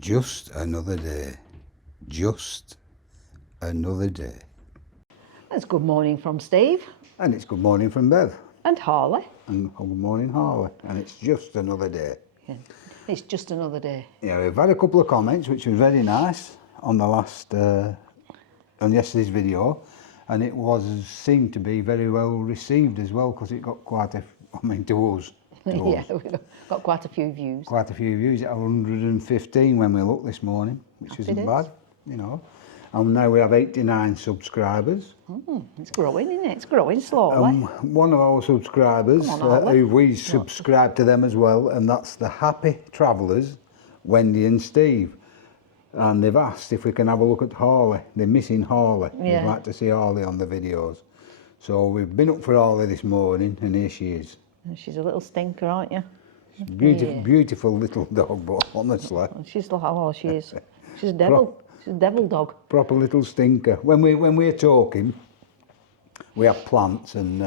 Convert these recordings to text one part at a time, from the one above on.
Just another day. Just another day. It's good morning from Steve. And it's good morning from Bev. And Harley. And good morning, Harley. And it's just another day. Yeah, it's just another day. Yeah, we've had a couple of comments, which was very nice on the last, on yesterday's video. And it seemed to be very well received as well, because it got quite a, to us. Yeah, we've got quite a few views. Quite a few views, at 115 when we looked this morning, which isn't bad, you know. And now we have 89 subscribers. It's growing, isn't it? It's growing slowly. One of our subscribers, who we subscribe to them as well, and that's the Happy Travellers, Wendy and Steve. And they've asked if we can have a look at Harley. They're missing Harley. Yeah. They'd like to see Harley on the videos. So we've been up for Harley this morning, and here she is. She's a little stinker, aren't you? Beautiful little dog, but honestly. She's like, oh, she is. She's a devil. She's a devil dog. Proper little stinker. When we're talking, we have plants and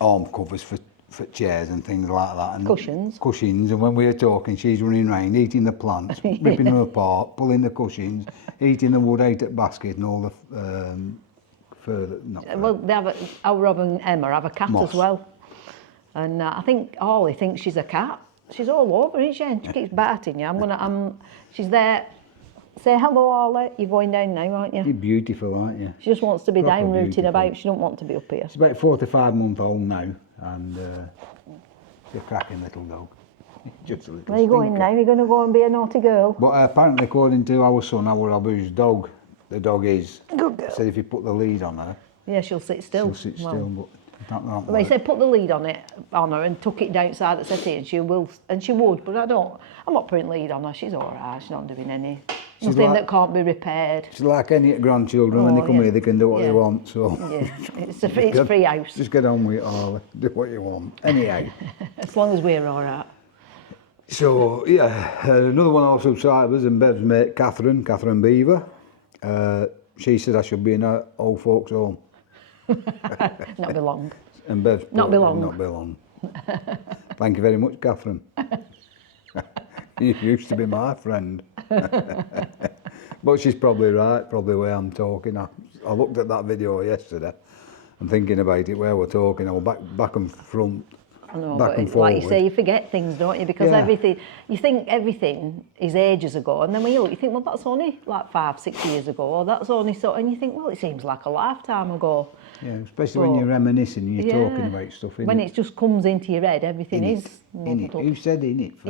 arm covers for chairs and things like that. And cushions. And when we're talking, she's running around, eating the plants, ripping them apart, pulling the cushions, eating the wood out of the basket and all the well, they have our Rob and Emma have a cat as well. And I think Harley thinks she's a cat. She's all over, isn't she? And she keeps biting you. She's there. Say hello, Harley. You're going down now, aren't you? You're beautiful, aren't you? She just wants to be down rooting about. She don't want to be up here. She's about 45-month-old now, and she's a cracking little dog. Just a little Where are you going now? You're going to go and be a naughty girl? But apparently, according to our son, our Robbie's dog, the dog is. Good girl. Said if you put the lead on her. Yeah, she'll sit still. She'll sit still, but not they said put the lead on her and tuck it down side at the settee, and she would, but I'm not putting lead on her. She's all right. She's not doing nothing that can't be repaired. She's like any grandchildren. When they come here, they can do what they want. So yeah, it's a free house. Just get on with it, Harley. Do what you want. Anyhow. As long as we're all right. So yeah, another one of our subscribers and Bev's mate, Catherine Beaver. She said I should be in an old folks' home. Not be long. And Bev's not be long. Not be long. Thank you very much, Catherine. You used to be my friend. But she's probably right, probably where I'm talking. I looked at that video yesterday and thinking about it, where we're talking, I was back and front. I know, but like you say, you forget things, don't you? Because you think everything is ages ago, and then when you look, you think, well, that's only like 5-6 years ago, or that's only so, and you think, well, it seems like a lifetime ago. Yeah, especially when you're reminiscing and you're talking about stuff. When it just comes into your head, everything is. In it. Who said in it first?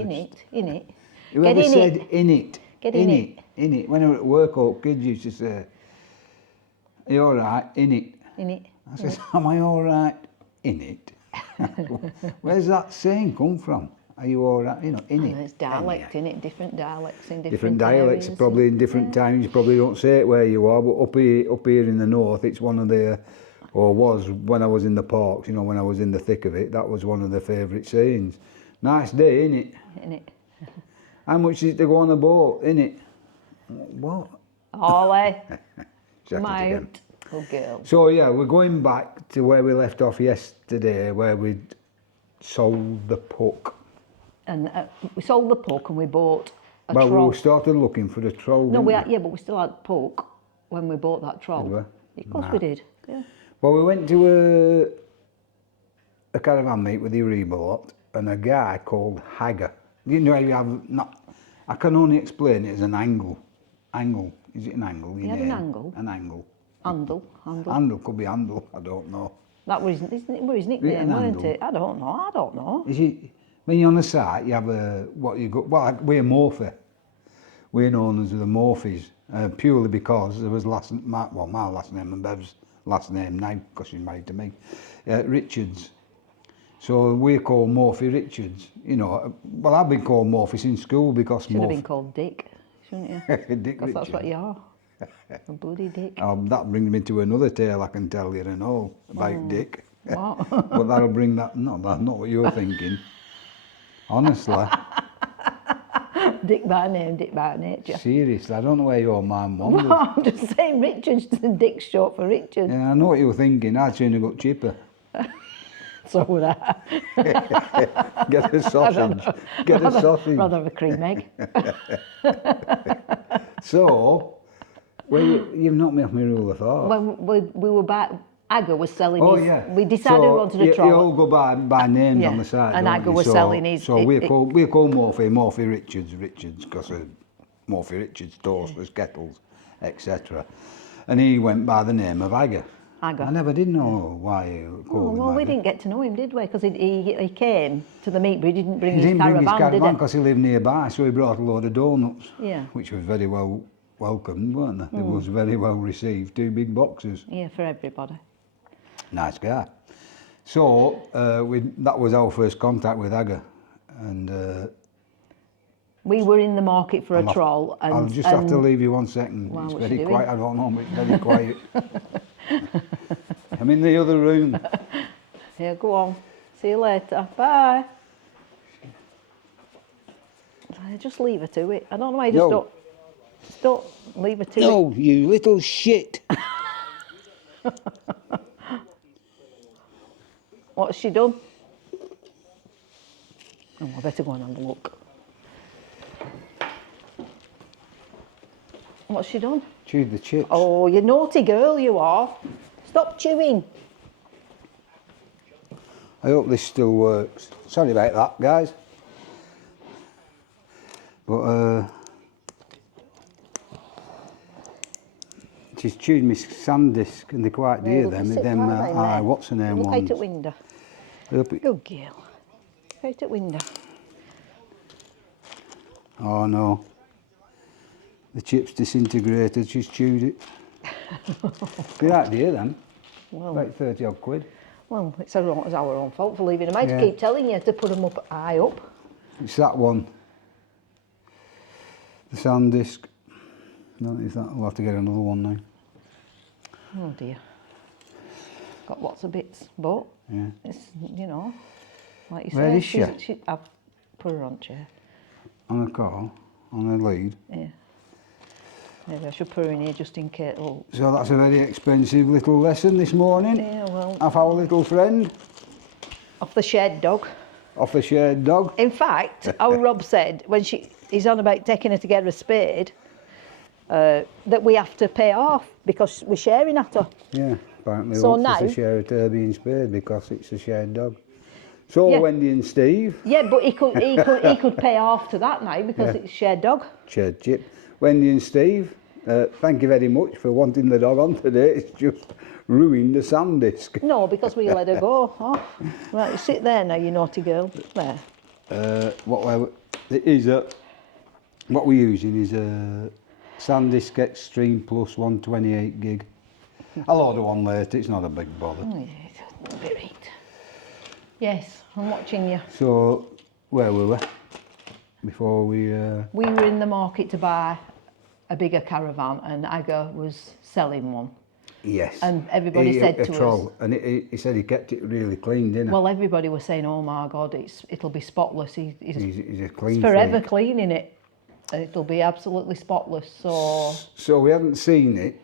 In it. Whoever said in it. Get in it. In it. When I was at work, all kids used to say, are you all right? In it. In it. I said, am I all right? In it. Where's that saying come from? Are you all right? You know, in it. It's dialect, in it. Different dialects in different dialects, areas. Probably in different towns. You probably don't say it where you are, but up here in the north, it's one of the, or was when I was in the parks. You know, when I was in the thick of it, that was one of the favourite sayings. Nice day, innit? In it. How much is it to go on a boat? Innit? What? Harley. Come out. Good girl. So yeah, we're going back to where we left off yesterday, where we'd sold the puck. And we sold the puck and we bought a troll. Well, we started looking for the troll. No, but we still had puck when we bought that troll. Did we? Of course we did. Yeah. Well, we went to a caravan meet with the Eriba lot, and a guy called Hagger. You know, you have I can only explain it as an angle. Angle. Is it an angle? He had an angle. An angle. Handle. Could be handle, I don't know. That was his nickname, wasn't it? I don't know. Is it, when you're on the site, you have we're Morphy. We're known as the Morphys, purely because there was my last name and Bev's last name now, because she's married to me, Richards. So we're called Morphy Richards. You know, well, I've been called Morphy since school because Should have been called Dick, shouldn't you? Dick Because that's what you are. A bloody Dick. That brings me to another tale I can tell you and all about Dick. What? But that'll bring that. No, that's not what you're thinking. Honestly. Dick by name, Dick by nature. Seriously, I don't know where your mind wanders. No, I'm just saying Richards and Dick's short for Richard. Yeah, I know what you were thinking. I'd sooner got cheaper. So would I. Get a sausage. Get a sausage. Rather have a cream egg. So, well, you've knocked me off my rule of thought. When we were back, Aga was selling Oh his... yeah. We decided we wanted a troll. You all go by names Yeah, on the side. and don't Aga you? was selling his... So we call Morphy Richards, because of Morphy Richards, toasters, kettles, etc. And he went by the name of Aga. Aga. I never did know why you called him Well, we Aga. didn't get to know him, did we? Because he came to the meet, but he didn't bring He didn't bring his caravan did he? because he lived nearby, so he brought a load of donuts, Yeah. which was very well welcomed, weren't they? It was very well received, 2 big boxes. Yeah, for everybody. Nice guy. So that was our first contact with Aga, and We were in the market for a troll, and I'll just have to leave you 1 second. Wow, It's what's very she quiet. I don't know, but it's very quiet. I'm in the other room. Yeah, go on. See you later. Bye. Just leave her to it. I don't know why you just don't leave her to it. No, you little shit. What's she done? Oh, I better go and have a look. What's she done? Chewed the chips. Oh, you naughty girl you are. Stop chewing. I hope this still works. Sorry about that, guys. But she's chewed my sandisk, and they're quite dear. What's her name Look ones. out the window. Good girl. Out the window. Oh no. The chip's disintegrated, she's chewed it. Good idea then. Well, About 30 odd quid. well, it's our own fault for leaving them. I keep telling you to put them up high up. It's that one. The sandisk. No, if that, we'll have to get another one now. Oh dear. Got lots of bits, but Yeah. it's, you know, like you Where say, is she? I've put her on chair. On a car, on a lead. Yeah. Maybe I should put her in here just in case. Oh, So that's a very expensive little lesson this morning. yeah, well, Of our little friend, off the shed dog. off the shared dog. In fact, our Rob said when he's on about taking her to get her a spade, that we have to pay off because we're sharing at her. Yeah, apparently So wants us now- to share a Turby and spade because it's a shared dog. So Yeah. Wendy and Steve, Yeah, but he could pay off to that now because Yeah. it's shared dog. shared chip. Wendy and Steve, thank you very much for wanting the dog on today. It's just ruined the sandisk. No, because we let her go. Oh, right, you sit there now, you naughty girl. There. What we're using is a SanDisk Extreme Plus 128 gig. I'll order one later, it's not a big bother. Oh, yeah, it's a bit right. Yes, I'm watching you. So, where were we? Before we... We were in the market to buy a bigger caravan and Aga was selling one. Yes. And everybody said a to troll, us... And he said he kept it really clean, didn't he? Well, everybody was saying, oh my God, it'll be spotless. He's He's a clean forever freak. cleaning it. It'll be absolutely spotless, so... So we haven't seen it,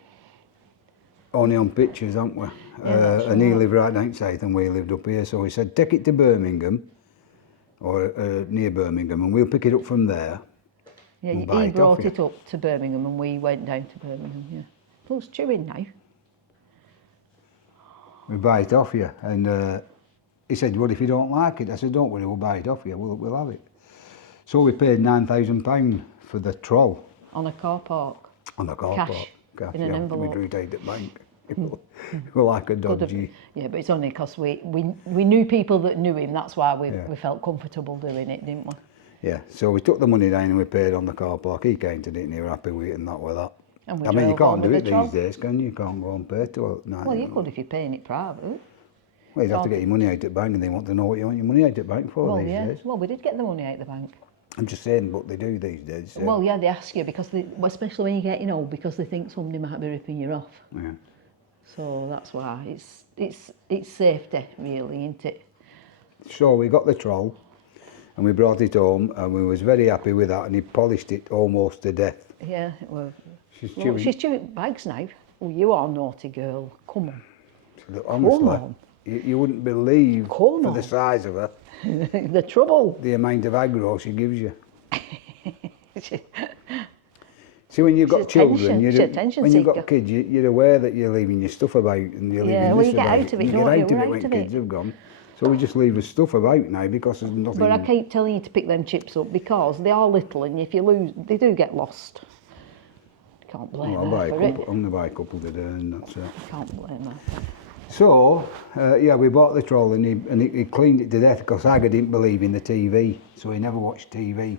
only on pictures, haven't we? And he lived right down south and we lived up here. So he said, take it to Birmingham, or near Birmingham, and we'll pick it up from there. Yeah, and buy he it off brought you. it up to Birmingham and we went down to Birmingham, yeah. Who's chewing now? We buy it off you. And he said, well, if you don't like it, I said, don't worry, we'll buy it off you, we'll have it. So we paid £9,000 for the troll. On a car park. On a car Cash, park. Cash, in an yeah. envelope. We drew it out at the bank. We're like a dodgy. Yeah, but it's only because we knew people that knew him, that's why we Yeah. felt comfortable doing it, didn't we? Yeah, so we took the money down and we paid on the car park. He came to it and he was happy with it and that with that. And we I mean, you drove on can't do with it the troll. these days, can you? You can't go and pay to it. No, Well, you could if you're paying it private. Well, you'd have to get your money out at the bank and they want to know what you want your money out at the bank for Well, these yeah. days. Well, we did get the money out the bank. I'm just saying what they do these days. So. Well, yeah, they ask you because, especially when you're getting old, because they think somebody might be ripping you off. Yeah. So that's why it's safety, really, isn't it? So we got the troll and we brought it home and we was very happy with that and he polished it almost to death. Yeah, well, She's look, chewing. she's chewing bags now. Oh, you are naughty girl. Come on. Honestly, on. You wouldn't believe, Cornwall. for the size of her, The trouble. the amount of aggro she gives you. See, when you've got children, She's attention when you've seeker. got kids, you're aware that you're leaving your stuff about and you're leaving well, this you get about. out of it, You don't get you? out of We're it when out of kids it. have gone. So we just leave the stuff about now because there's nothing. But I keep telling you to pick them chips up because they are little, and if you lose, they do get lost. Can't blame Well, her for it. I'm going to buy a couple today and that's it. Can't blame her. So, yeah, we bought the troll and he cleaned it to death because Aga didn't believe in the TV, so he never watched TV.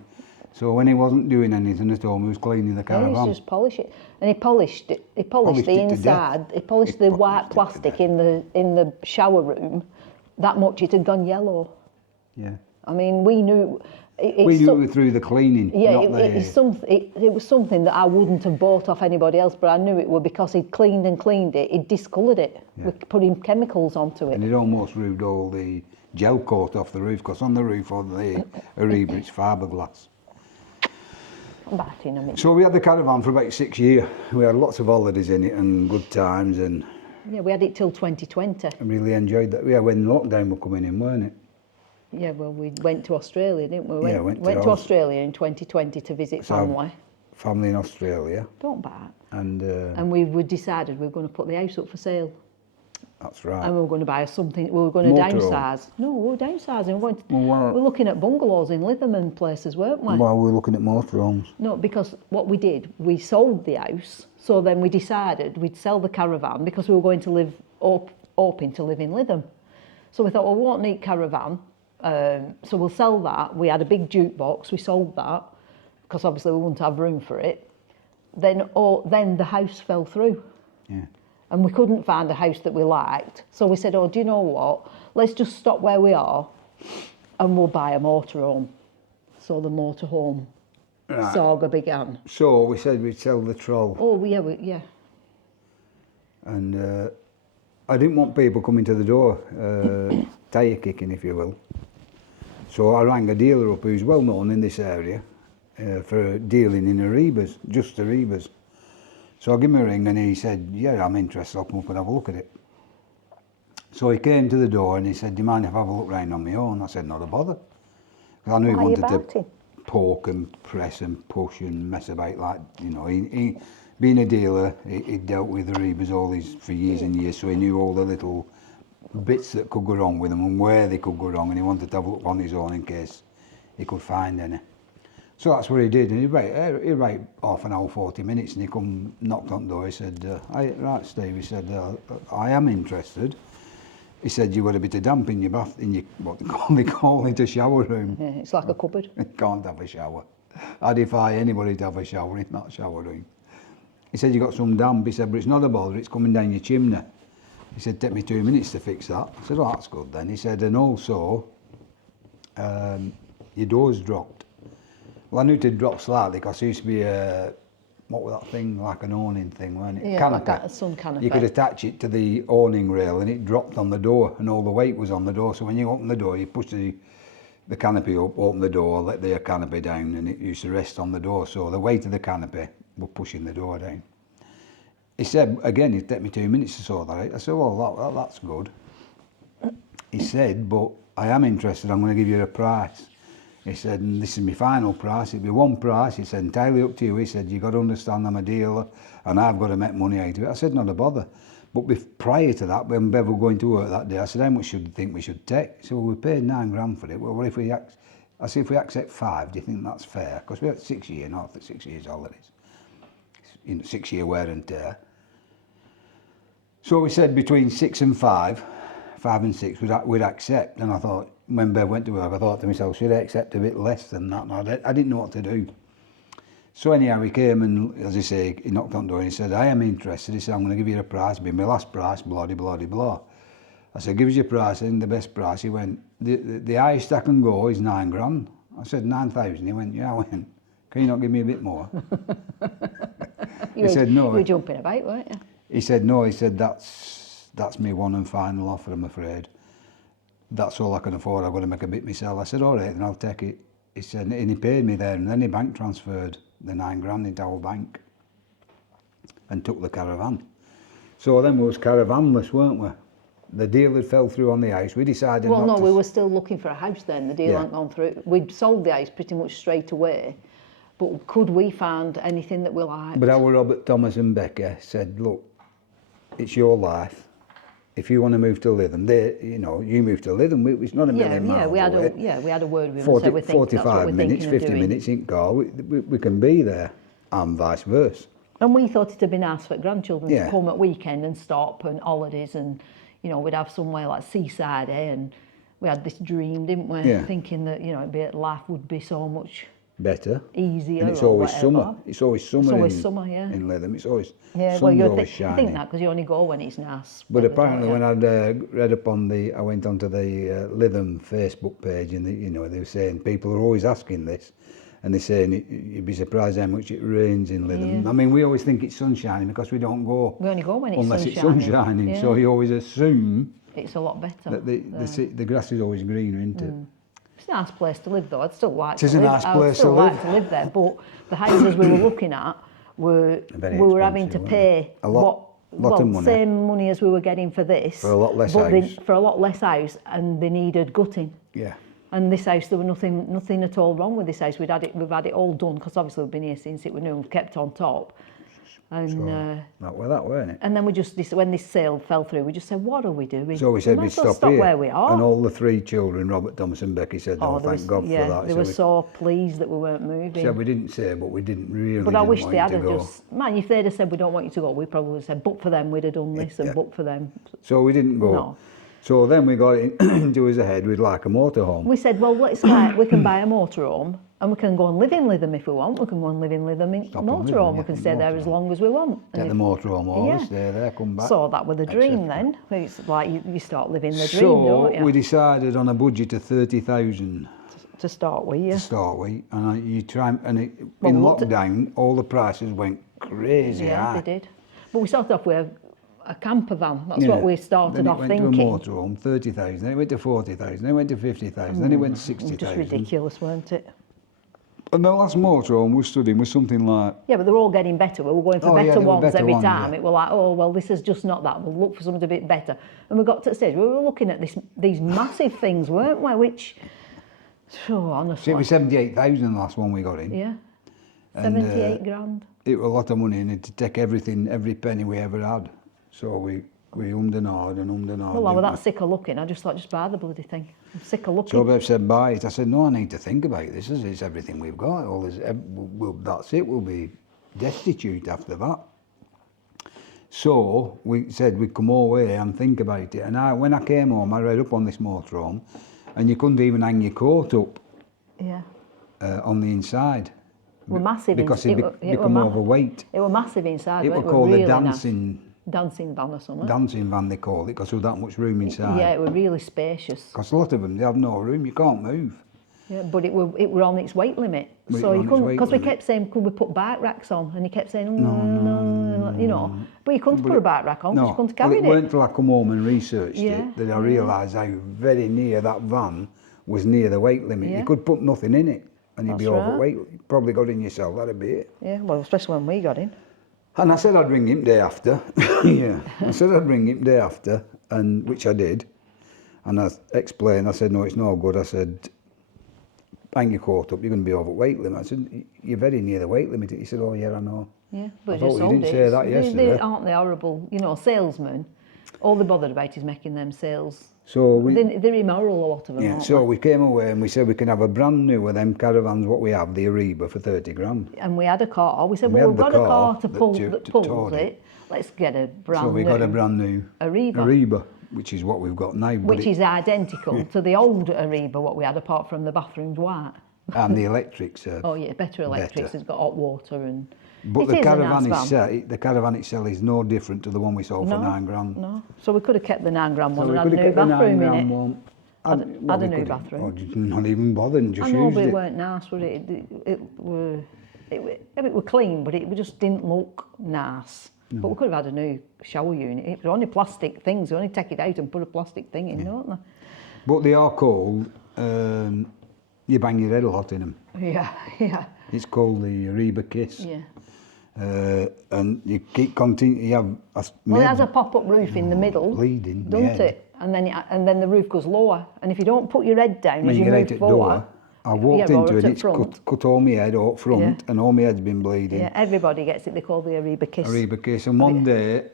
So when he wasn't doing anything at home, he was cleaning the Yeah, he caravan. used to just polish it, and he polished it. He polished the it to inside. death. He polished He the polished white it to plastic death. in the shower room. That much it had gone yellow. Yeah. I mean, we knew. We knew it through the cleaning, Yeah, not it was something that I wouldn't have bought off anybody else, but I knew it would because he'd cleaned and cleaned it. He'd discoloured it. Yeah. We put in chemicals onto it. And it almost rubbed all the gel coat off the roof because on the roof of the Eriba it's fiberglass. I'm batting a minute. So we had the caravan for about 6 years. We had lots of holidays in it and good times and Yeah, we had it till 2020. I really enjoyed that. Yeah, when lockdown were coming in, weren't it? Yeah, well, we went to Australia, didn't we? Yeah, went went to to Australia in 2020 to visit family. Family in Australia Don't bat. and we decided we were going to put the house up for sale. that's right. And we were going to buy something. We were going to Motorhome. downsize. No, we were downsizing. Well, We're looking at bungalows in Lytham and places, weren't we? while we were looking at motorhomes. No, because what we did, we sold the house. So then we decided we'd sell the caravan because we were going to live hoping to live in Lytham. So we thought, well, we won't need caravan. So we'll sell that. We had a big jukebox. We sold that because obviously we wouldn't have room for it. Then the house fell through. Yeah. And we couldn't find a house that we liked. So we said, oh, do you know what? Let's just stop where we are and we'll buy a motorhome. So the motorhome saga began. So we said we'd sell the troll. Oh, yeah. And I didn't want people coming to the door, tyre kicking, if you will. So I rang a dealer up who's well known in this area for dealing in Eribas, just Eribas. So I gave him a ring and he said, yeah, I'm interested, I'll come up and have a look at it. So he came to the door and he said, do you mind if I have a look round on my own? I said, not a bother. 'Cause I knew he Why are you wanted to bouting? poke and press and push and mess about like, you know, he being a dealer, he dealt with Eribas all these for years and years, so he knew all the little bits that could go wrong with them and where they could go wrong, and he wanted to have a look on his own in case he could find any. So that's what he did, and he waited half an hour, 40 minutes, and he come, knocked on the door. He said, right, Steve, he said, I am interested. He said, you've got a bit of damp in your bath, in your, what they call it, a shower room. Yeah, it's like a cupboard. You can't have a shower. I defy anybody to have a shower in that shower room. He said, you got some damp. He said, but it's not a bother, it's coming down your chimney. He said, take me 2 minutes to fix that. I said, oh, that's good then. He said, and also, your door's dropped. Well, I knew it had dropped slightly because there used to be a, what was that thing, like an awning thing, wasn't it? Yeah, Canopy. like a sun canopy. You could attach it to the awning rail and it dropped on the door and all the weight was on the door. So when you open the door, you push the canopy up, open the door, let the canopy down, and it used to rest on the door. So the weight of the canopy was pushing the door down. He said, again, it'd take me 2 minutes to sort that out. I said, well, that's good. He said, but I am interested, I'm going to give you a price. He said, and this is my final price, it'll be one price. He said, entirely up to you. He said, you've got to understand I'm a dealer and I've got to make money out of it. I said, not a bother. But prior to that, when Bev were going to work that day, I said, how much should you think we should take? He said, well, we paid £9,000 for it. Well, I said, if we accept 5, do you think that's fair? Because we had 6 years, not 6 years holidays. 6 year wear and tear. So we said between 6 and 5, 5 and 6, we'd accept. And I thought, when Bev went to work, I thought to myself, should I accept a bit less than that? And I didn't know what to do. So anyhow, he came and, as I say, he knocked on the door and he said, I am interested. He said, I'm going to give you a price, it'll be my last price, blah, blah, blah, blah. I said, give us your price, and the best price. He went, the highest I can go is £9,000. I said, 9,000. He went, yeah. I went, can you not give me a bit more? He said, no. You were jumping about, weren't you? He said, no. He said, that's me one and final offer, I'm afraid. That's all I can afford. I've got to make a bit myself. I said, all right, then I'll take it. He said, and he paid me there, and then he bank transferred the £9,000 into our bank and took the caravan. So then we was caravanless, weren't we? the deal had fell through on the house. We decided Well, not no, to... we were still looking for a house then. The deal Yeah. hadn't gone through. We'd sold the house pretty much straight away. But could we find anything that we liked? But our Robert, Thomas and Becca said, look, it's your life. If you want to move to Lytham, you move to Lytham. It's not a million miles we had away. we had a word with them and said we think that's what 45 we're minutes, thinking of 50 doing. minutes in car, we can be there, and vice versa. And we thought it'd be nice for grandchildren Yeah. to come at weekend and stop and holidays, and we'd have somewhere like seaside, and we had this dream, didn't we? Yeah. Thinking that life would be so much Better. easier. And it's or always whatever. summer. It's always summer. It's always summer, yeah. In Lytham, it's always Yeah, well, sun's you always I shining. think that because you only go when it's nice. But weather, apparently, don't when you? I'd read up on I went onto the Lytham Facebook page, and they were saying people are always asking this, and they're saying you'd be surprised how much it rains in Lytham. Yeah. I mean, we always think it's sun shining because we don't go We only go when it's unless sun it's sun shining. shining. Yeah. So you always assume It's a lot better. that the grass is always greener, isn't it? It's a nice place to live, though. I'd still like It is to a live. nice I'd place still to like live. to live there, but the houses we were looking at were Very we were having to expensive, pay weren't they? Lot of money. same money as we were getting for this, For a lot less but house. for a lot less house, and they needed gutting. Yeah. And this house, there was nothing at all wrong with this house. We've had it all done because obviously we've been here since it was new and kept on top. And So that weren't it? and then when this sale fell through, we just said, what are we doing? So we said might we'd as well stop here. where we are. And all the three children, Robert, Thomas and Becky, said, oh, there thank was- God for that. They So were we so pleased that we weren't moving. said we didn't say, but we didn't really But I wish want they you had to have go. just, man, if they'd have said we don't want you to go, we probably would have said, but for them, we'd have done this and Yeah. but for them. So we didn't go. No. So then we got into his head with like a motorhome. We said, well, we can buy a motorhome and we can go and live in Lytham if we want. We can go and live in Lytham in Stop in Lytham, motorhome. yeah, We can in stay there as motorhome. long as we want. Take And the motorhome over, yeah. stay there, come back. so that was the dream etc. then. It's like you start living the dream, So don't you? we decided on a budget of 30,000 to start with, yeah. to start with, and in Well, lockdown, all the prices went crazy Yeah, high. they did. But we started off with a camper van. That's Yeah. what we started Then off it thinking. went to a motorhome, 30,000, then it went to 40,000, then it went to 50,000, then it went to 60,000. Just ridiculous, weren't it? And the last motorhome we stood in was something like, Yeah, but they're all getting better. We were going for Oh, yeah, better they were ones better every ones, time. yeah. It were like, oh, well, this is just not that. We'll look for something a bit better. And we got to the stage where we were looking at these massive things, weren't we? Which, honestly. it was 78,000 the last one we got in. Yeah. And, 78 grand. It was a lot of money and it to take everything, every penny we ever had. So we ummed and ahed and ummed and ahed. Well, I was didn't that sick of looking. I just thought, just buy the bloody thing. I'm sick of we? looking. So Bev said, buy it. I said, no, I need to think about it. This is everything we've got. That's it. We'll be destitute after that. So we said we'd come away and think about it. And when I came home, I read up on this motorhome, and you couldn't even hang your coat up Yeah. on the inside. It were massive. Because it it were become overweight. It were massive inside. It weren't was called really the nice. dancing van or something. dancing van, they call it, because there was that much room inside. Yeah, it were really spacious. Because a lot of them, they have no room, you can't move. Yeah, but it were on its weight limit. But So it you on its couldn't, weight because we limit. kept saying, could we put bike racks on? And he kept saying, No, you know. But you couldn't put a bike rack on, because you couldn't well, carry it weren't till I come home and researched Yeah, it that I realised how very near that van was near the weight limit. Yeah. You could put nothing in it and you'd be That's right. overweight. You probably got in yourself, that'd be it. Yeah, well, especially when we got in. And I said I'd ring him day after. Yeah, I said I'd ring him day after, and which I did. And I explained, I said, no, it's no good. I said, hang your coat up, you're going to be over weight limit. I said, you're very near the weight limit. He said, oh yeah, I know. Yeah, I but thought just you all didn't days. say that They yesterday. aren't they horrible, salesmen? All they're bothered about is making them sales. So They're immoral, a lot of them, yeah, aren't so they? we came away and we said we can have a brand new of them caravans, what we have, the Eriba, for 30 grand. And we had a car. We said, We well, had we've the got a car car to that pull to- that to pulls towed it. it. Let's get a brand So we new got a brand new Eriba, which is what we've got now. but which is identical to the old Eriba, what we had, apart from the bathroom's white. and the electrics. Oh yeah, better electrics. Better. It's got hot water and. But it the is caravan a nice van. the caravan itself is no different to the one we sold for 9 grand. No, so we could have kept the 9 grand So one we and had a could new have kept the 9 bathroom in grand it. one. Had Well, a we new could have- bathroom. or just not even bothered and just I know, used but it it. weren't nice, was it? It were clean, but it just didn't look nice. But we could have had a new shower unit. It was only plastic things. They only take it out and put a plastic thing in, don't But they are called, you bang your head a lot in them. they? Yeah, yeah, It's called the Eriba Kiss. yeah. and you keep continue. You have. Well, it has a pop-up roof in the middle, bleeding, my doesn't head. it? And then the roof goes lower. And if you don't put your head down When as you you get move out at forward, door, I walked yeah, into right it. up It's front. cut all my head up front, Yeah. and all my head's been bleeding. Yeah, everybody gets it. They call the Eriba kiss. Eriba case. And one day,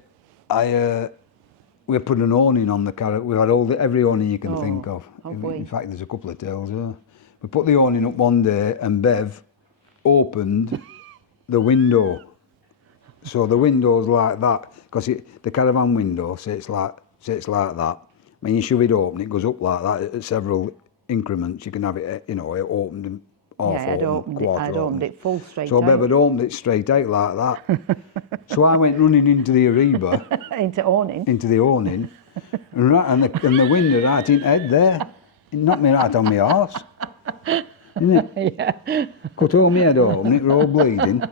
we put an awning on the carrot. We had every awning you can think of. In fact, there's a couple of tales there. We put the awning up one day, and Bev opened the window. So the window's like that, because the caravan window sits like that. When you shove it open, it goes up like that at several increments. You can have it, you know, it opened and half open, quarter I'd opened it full straight so out. Bev had opened it straight out like that. So I went running into the Eriba. Into the awning. And the window right in head there. It knocked me right on my arse. Didn't it? Yeah. Cut all my head open, it was all bleeding.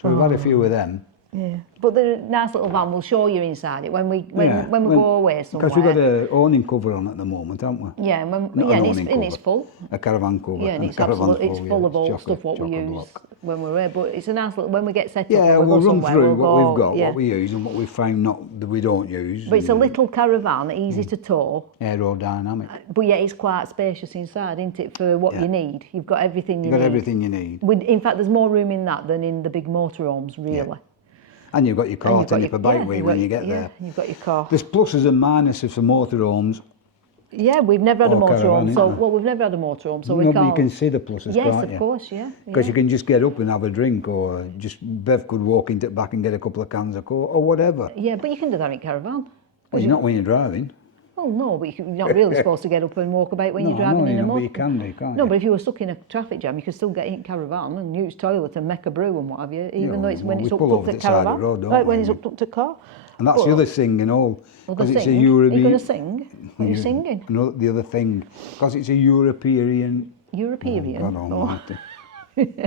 So we've had a few of them. Yeah, but the nice little van will show you inside it when we go away somewhere. Because we've got an awning cover on at the moment, haven't we? Yeah, and it's full. A caravan cover. Yeah, and it's full of all stuff what we use when we're away. But it's a nice little, when we get set up. Yeah, we'll run through what we've got, yeah. what we use, and what we've found that we don't use. But it's a little caravan, easy to tow. Aerodynamic. But yeah, it's quite spacious inside, isn't it? For what you need, you've got everything you need. You've got everything you need. In fact, there's more room in that than in the big motorhomes, really. Yeah. And you've got your cart in for bike wheel when you get there. You've got your car. There's pluses and minuses for motorhomes. Yeah, we've never had a motorhome, caravan, we've never had a motorhome, so we can't. Nobody can see the pluses, yes, can't you? Of course, yeah. Because you can just get up and have a drink, or just Bev could walk into the back and get a couple of cans of Coke, or whatever. Yeah, but you can do that in caravan. Well, you're not when you're driving. Well, no, but you're not really supposed to get up and walk about when you're driving in a motor. But you can do, can't you? No, but if you were stuck in a traffic jam, you could still get in caravan and use toilet and make a brew and what have you, even though it's when it's up to caravan. Right, when it's up to car. And that's the other thing and all. Because it's a European. Are you going to sing? What are you singing? No, the other thing, because it's a European. European. Oh, God almighty.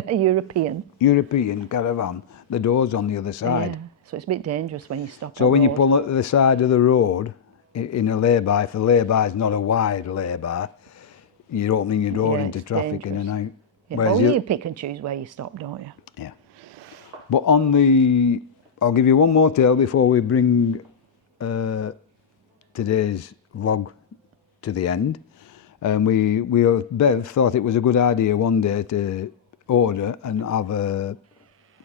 A European caravan. The door's on the other side. Yeah, so it's a bit dangerous when you stop. So when you pull at the side of the road in a lay-by, if the lay-by is not a wide lay-by, you're opening your door into traffic dangerous. In and out. Yeah, well, you pick and choose where you stop, don't you? Yeah. But I'll give you one more tale before we bring today's vlog to the end. Bev thought it was a good idea one day to order and have a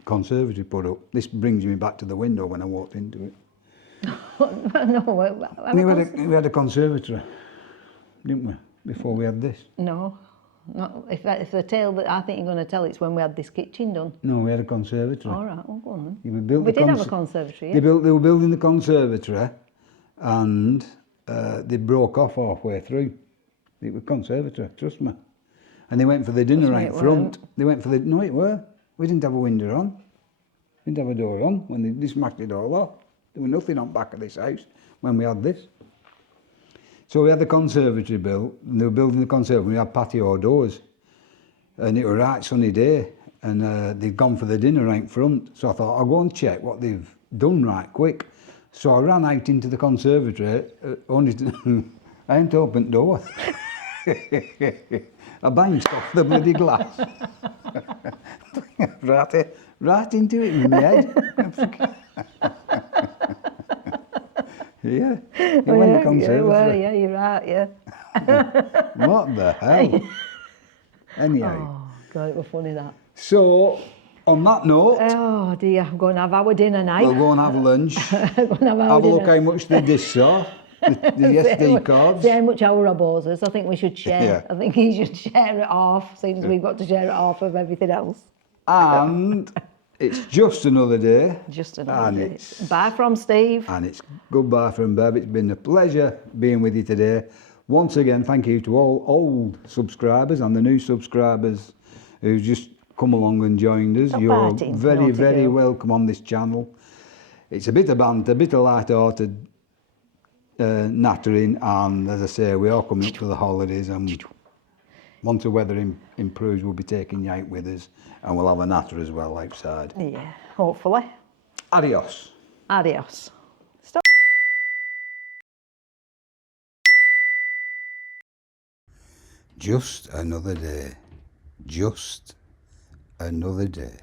conservatory put up. This brings me back to the window when I walked into it. No, we had a conservatory, didn't we, before we had this? No, not if the tale that I think you're going to tell, it's when we had this kitchen done. No, we had a conservatory. All right, well, go on then. We did have a conservatory, yeah? They were building the conservatory, and they broke off halfway through. It was conservatory, trust me. And they went for the dinner right front. They went for no, it were. We didn't have a window on. We didn't have a door on when they smashed it all off. There was nothing on back of this house when we had this. So we had the conservatory built, and they were building the conservatory. We had patio doors, and it was a right sunny day, and they'd gone for the dinner right front. So I thought, I'll go and check what they've done right quick. So I ran out into the conservatory, only to, I hadn't opened the door. I bounced off the bloody glass. right into it in my head. Yeah, it went the conservatory. Well, yeah, you're right, yeah. What the hell? Anyhow. Oh, God, it was funny that. So, on that note... Oh dear, I'm going to have our dinner now. We'll go and have lunch. Have a look how much the discs are, the SD cards. See how much our Robos is. I think we should share. Yeah. I think he should share it off, since we've got to share it off of everything else. And... It's just another day. Just another day. Bye from Steve. And it's goodbye from Bev. It's been a pleasure being with you today. Once again, thank you to all old subscribers and the new subscribers who've just come along and joined us. You're very, very welcome on this channel. It's a bit of banter, a bit of light-hearted nattering, and as I say, we are coming up to the holidays, and once the weather improves, we'll be taking you out with us, and we'll have a natter as well outside. Yeah, hopefully. Adios. Adios. Stop. Just another day. Just another day.